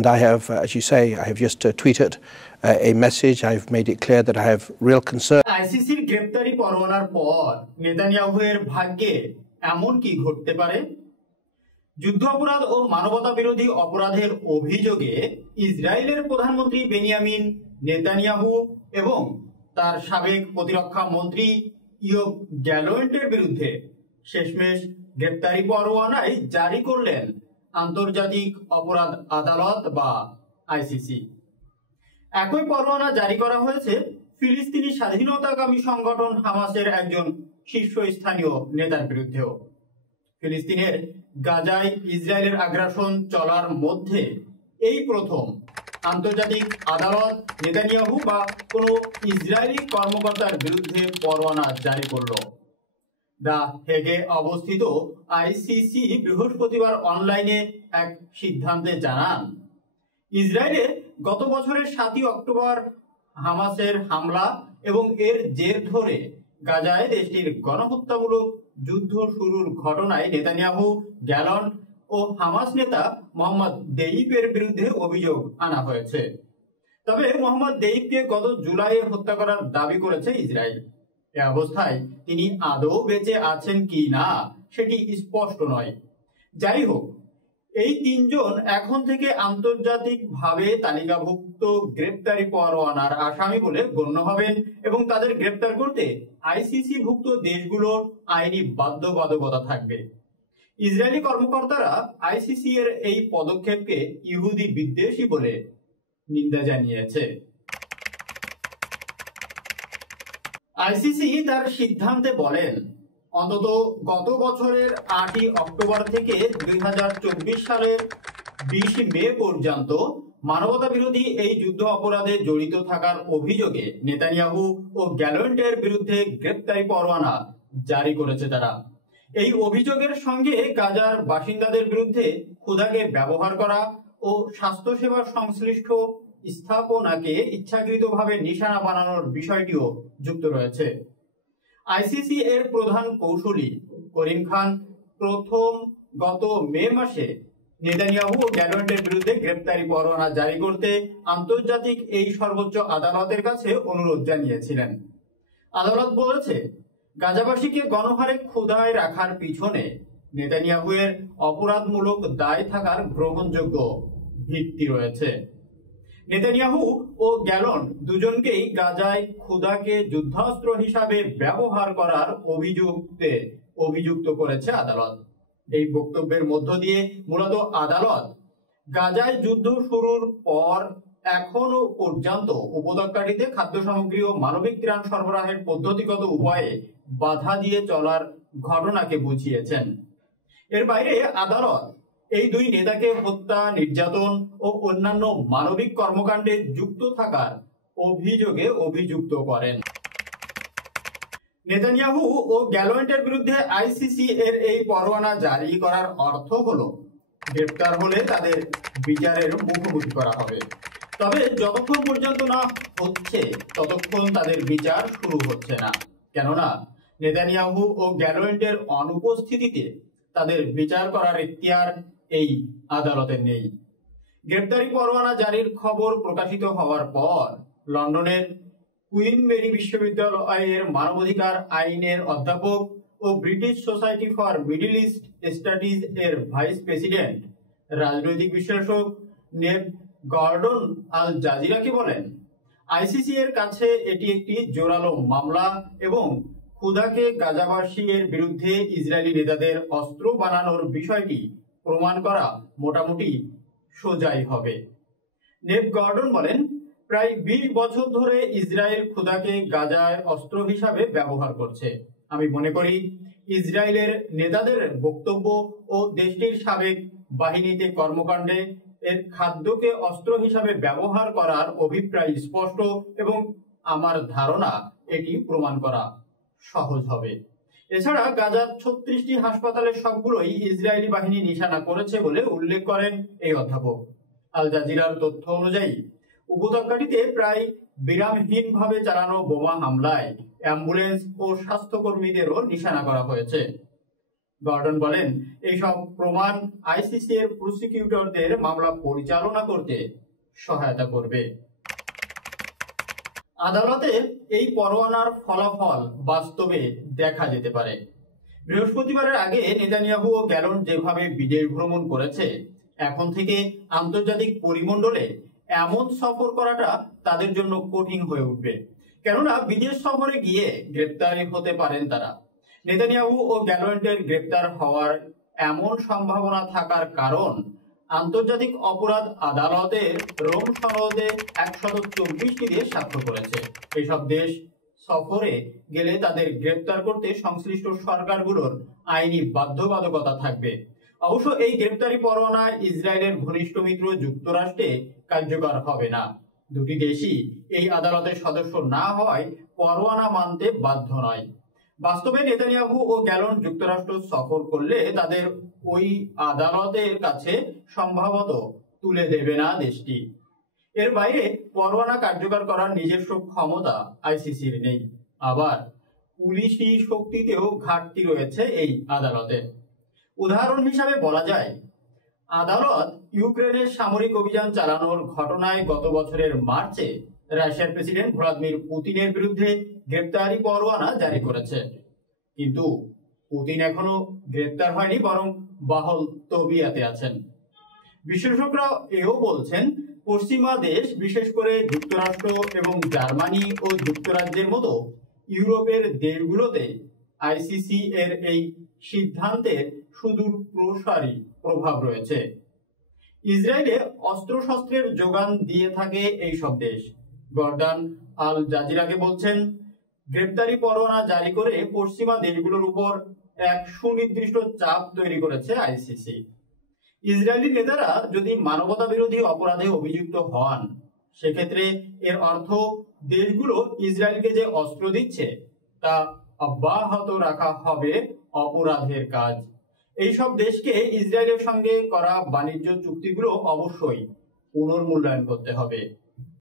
And I have, as you say, I have just tweeted a message. I've made it clear that I have real concern. আইসিসির গ্রেপ্তারি পরোয়ানার পর নেতানিয়াহুর ভাগ্যে এমন কি ঘটতে পারে? যুদ্ধ অপরাধ ও মানবতা বিরোধী অপরাধের অভিযোগে ইসরায়েলের প্রধানমন্ত্রী বেনিয়ামিন নেতানিয়াহু এবং তার সাবেক প্রতিরক্ষা মন্ত্রী ইয়োব গ্যালোয়েন্টের বিরুদ্ধে শেষমেশ গ্রেপ্তারি পরোয়ানাই জারি করলেন আন্তর্জাতিক অপরাধ আদালত বা আইসিসি। একই পরোয়ানা জারি করা হয়েছে ফিলিস্তিনি স্বাধীনতাকামী সংগঠন হামাসের একজন শীর্ষস্থানীয় নেতার বিরুদ্ধেও। ফিলিস্তিনের গাজায় ইসরায়েলের আগ্রাসন চলার মধ্যে এই প্রথম আন্তর্জাতিক আদালত নেতানিয়াহু বা কোনো ইসরায়েলি কর্মকর্তার বিরুদ্ধে পরোয়ানা জারি করল। দ্য হেগে অবস্থিত আইসিসি বৃহস্পতিবার অনলাইনে এক সিদ্ধান্তে জানান, ইসরায়েলে গত বছরের 7 অক্টোবর হামাসের হামলা এবং এর জের ধরে গাজায় দেশটির গণহত্যামূলক যুদ্ধ শুরুর ঘটনায় নেতানিয়াহু, গ্যালন্ট ও হামাস নেতা মোহাম্মদ দেইফের বিরুদ্ধে অভিযোগ আনা হয়েছে। তবে মোহাম্মদ দেইফকে গত জুলাইয়ে হত্যা করার দাবি করেছে ইসরায়েল। এ অবস্থায় তিনি আদৌ বেঁচে আছেন কি না সেটি স্পষ্ট নয়। যাই হোক, এই 3 জন এখন থেকে আন্তর্জাতিকভাবে তালিকাভুক্ত গ্রেপ্তারি পরোয়ানার আসামি বলে গণ্য হবেন এবং তাদের গ্রেপ্তার করতে আইসিসি ভুক্ত দেশগুলোর আইনি বাধ্যবাধকতা থাকবে। ইসরায়েলি কর্মকর্তারা আইসিসি এর এই পদক্ষেপকে ইহুদি বিদ্বেষী বলে নিন্দা জানিয়েছে। আইসিসি তার সিদ্ধান্তে বলেন, অন্তত গত বছরের 8 অক্টোবর থেকে 2024 সালের 20 মে পর্যন্ত মানবতা বিরোধী এই যুদ্ধ অপরাধে জড়িত থাকার অভিযোগে নেতানিয়াহু ও গ্যালোয়েন্টের বিরুদ্ধে গ্রেপ্তারি পরোয়ানা জারি করেছে তারা। এই অভিযোগের সঙ্গে গাজার বাসিন্দাদের বিরুদ্ধে ক্ষুধাকে ব্যবহার করা ও স্বাস্থ্যসেবা সংশ্লিষ্ট স্থাপনাকে ইচ্ছাকৃতভাবে নিশানা বানানোর বিষয়টিও যুক্ত রয়েছে। আইসিসি এর প্রধান কৌঁসুলি করিম খান প্রথম গত মে মাসে নেতানিয়াহু ও গ্যালোয়েন্টের বিরুদ্ধে গ্রেপ্তারি পরোয়ানা জারি করতে আন্তর্জাতিক এই সর্বোচ্চ আদালতের কাছে অনুরোধ জানিয়েছিলেন। আদালত বলেছে, গাজাবাসীকে গণহারে ক্ষুধায় রাখার পিছনে নেতানিয়াহুয়ের অপরাধমূলক দায় থাকার গ্রহণযোগ্য ভিত্তি রয়েছে। নেতানিয়াহু ও গ্যালন্ট দুজনকেই গাজায় ক্ষুধাকে যুদ্ধাস্ত্র হিসাবে ব্যবহার করার অভিযুক্ত করেছে আদালত। এই বক্তব্যের মধ্য দিয়ে মূলত আদালত গাজায় যুদ্ধ শুরুর পর এখনো পর্যন্ত উপত্যকাটিতে খাদ্য সামগ্রী ও মানবিক ত্রাণ সরবরাহের পদ্ধতিগত উপায়ে বাধা দিয়ে চলার ঘটনাকে বুঝিয়েছেন। এর বাইরে আদালত এই 2 নেতাকে হত্যা, নির্যাতন ও অন্যান্য মানবিক কর্মকাণ্ডে যুক্ত থাকার অভিযোগে অভিযুক্ত করেন। নেতানিয়াহু ও গ্যালোয়েন্টের বিরুদ্ধে আইসিসি এর এই পরোয়ানা জারি করার অর্থ হলো গ্রেপ্তার হলে তাদের বিচারের মুখোমুখি করা হবে। তবে যতক্ষণ পর্যন্ত না হচ্ছে ততক্ষণ তাদের বিচার শুরু হচ্ছে না, কেননা নেতানিয়াহু ও গ্যালোয়েন্টের অনুপস্থিতিতে তাদের বিচার করার এখতিয়ার এই আদালতের নেই। গ্রেপ্তারি পরোয়ানা জারির খবর প্রকাশিত হওয়ার পর লন্ডনের কুইন মেরি বিশ্ববিদ্যালয়ের মানবাধিকার আইনের অধ্যাপক ও British Society for Middle East Studies এর ভাইস প্রেসিডেন্ট রাজনৈতিক বিশ্লেষক নেভ গর্ডন আল জাজিরাকে বলেন, আইসিসি এর কাছে এটি একটি জোরালো মামলা এবং ক্ষুধাকে গাজাবাসীর বিরুদ্ধে ইসরায়েলি নেতাদের অস্ত্র বানানোর বিষয়টি প্রমাণ করা মোটামুটি সোজাই হবে। নেভ গর্ডন বলেন, প্রায় 20 বছর ধরে ইসরায়েল ক্ষুধাকে গাজায় অস্ত্র হিসাবে ব্যবহার করছে। আমি মনে করি ইসরায়েলের নেতাদের বক্তব্য ও দেশটির সাবেক বাহিনীতে কর্মকাণ্ডে এর খাদ্যকে অস্ত্র হিসাবে ব্যবহার করার অভিপ্রায় স্পষ্ট এবং আমার ধারণা এটি প্রমাণ করা সহজ হবে। এছাড়া গাজার 36টি হাসপাতালের সবগুলোই ইসরায়েলি বাহিনী নিশানা করেছে বলে উল্লেখ করেন এই অধ্যাপক। আল জাজিরার তথ্য অনুযায়ী উপত্যকাটিতে প্রায় বিরামহীনভাবে চালানো বোমা হামলায় অ্যাম্বুলেন্স ও স্বাস্থ্যকর্মীদেরও নিশানা করা হয়েছে। গর্ডন বলেন, এইসব প্রমাণ আইসিসি এর প্রসিকিউটরদের মামলা পরিচালনা করতে সহায়তা করবে। আদালতে এই পরোয়ানার ফলাফল বাস্তবে দেখা যেতে পারে। বৃহস্পতিবারের আগে নেতানিয়াহু ও গ্যালন যেভাবে বিদেশ ভ্রমণ করেছে, এখন থেকে আন্তর্জাতিক পরিমণ্ডলে এমন সফর করাটা তাদের জন্য কঠিন হয়ে উঠবে, কেননা বিদেশ সফরে গিয়ে গ্রেপ্তারি হতে পারেন তারা। নেতানিয়াহু ও গ্যালন্টের গ্রেপ্তার হওয়ার এমন সম্ভাবনা থাকার কারণ আন্তর্জাতিক অপরাধ আদালতের রোম সনদে 124টি দেশ স্বাক্ষর করেছে। এইসব দেশ সফরে গেলে তাদের গ্রেপ্তার করতে সংশ্লিষ্ট সরকারগুলোর আইনি বাধ্যবাধকতা থাকবে। অবশ্য এই গ্রেপ্তারি পরোয়ানা ইসরায়েলের ঘনিষ্ঠ মিত্র যুক্তরাষ্ট্রে কার্যকর হবে না। দুটি দেশই এই আদালতের সদস্য না হওয়ায় পরোয়ানা মানতে বাধ্য নয়। বাস্তবে নেতানিয়াহু ও গ্যালন যুক্তরাষ্ট্র সফর করলে তাদের ওই আদালতের কাছে সম্ভবত তুলে দেবে না দেশটি। এর বাইরে পরোয়ানা কার্যকর করার নিজস্ব ক্ষমতা আইসিসির নেই। আবার পুলিশি শক্তিতেও ঘাটতি রয়েছে এই আদালতে। উদাহরণ হিসাবে বলা যায়, আদালত ইউক্রেনের সামরিক অভিযান চালানোর ঘটনায় গত বছরের মার্চে রাশিয়ার প্রেসিডেন্ট ভ্লাদিমির পুতিনের বিরুদ্ধে গ্রেপ্তারি পরোয়ানা জারি করেছে। কিন্তু পুতিন এখনো গ্রেপ্তার হয়নি, বরং বাহল তবিয়াতে আছেন। বিশেষজ্ঞরা এও বলছেন, পশ্চিমা দেশ, বিশেষ করে যুক্তরাষ্ট্র এবং জার্মানি ও যুক্তরাজ্যের মতো ইউরোপের দেশগুলোতে আইসিসি এর এই সিদ্ধান্তের সুদূর প্রসারী প্রভাব রয়েছে। ইসরায়েলে অস্ত্রশস্ত্রের যোগান দিয়ে থাকে এই সব দেশ। গর্ডন আল জাজিরাকে বলছেন, গ্রেপ্তারি পরোয়ানা জারি করে পশ্চিমা দেশগুলোর উপর এক সুনির্দিষ্ট চাপ তৈরি করেছে আইসিসি। ইসরায়েলি নেতারা যদি মানবতা বিরোধী অপরাধে অভিযুক্ত হন, সেক্ষেত্রে এর অর্থ দেশগুলো ইসরায়েলকে যে অস্ত্র দিচ্ছে তা অব্যাহত রাখা হবে অপরাধের কাজ। এইসব দেশকে ইসরায়েলের সঙ্গে করা বাণিজ্য চুক্তিগুলো অবশ্যই পুনর্মূল্যায়ন করতে হবে।